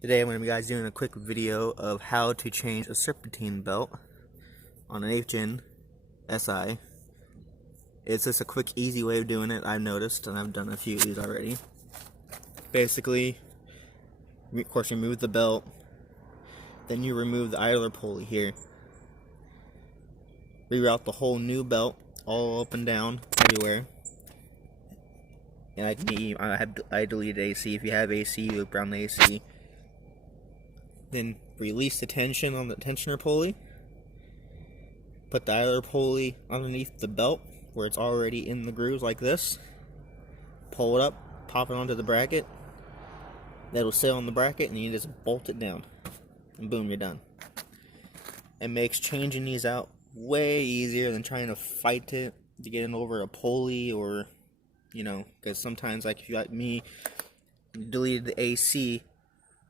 Today I'm going to be doing a quick video of how to change a serpentine belt on an 8th gen SI. It's just a quick, easy way of doing it, I've noticed, and I've done a few of these already. Basically, of course, remove the belt, then you remove the idler pulley here. Reroute the whole new belt all up and down everywhere. And I deleted AC. If you have AC, you look around the AC. Then release the tension on the tensioner pulley. Put the idler pulley underneath the belt where it's already in the grooves like this. Pull it up, pop it onto the bracket. That'll sit on the bracket and you just bolt it down. And boom, you're done. It makes changing these out way easier than trying to fight it to get it over a pulley, or, you know, because sometimes, like if you like me, you deleted the AC,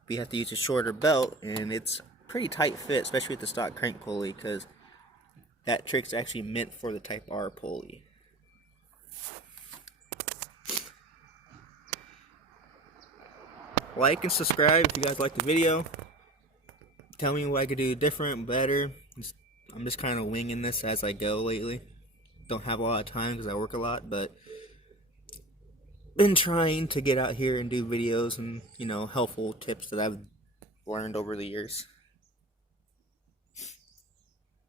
we have to use a shorter belt, and it's pretty tight fit, especially with the stock crank pulley, because that trick's actually meant for the Type R pulley. Like and subscribe if you guys like the video. Tell me what I could do different, better. I'm just kind of winging this as I go lately. Don't have a lot of time because I work a lot, but been trying to get out here and do videos and, you know, helpful tips that I've learned over the years.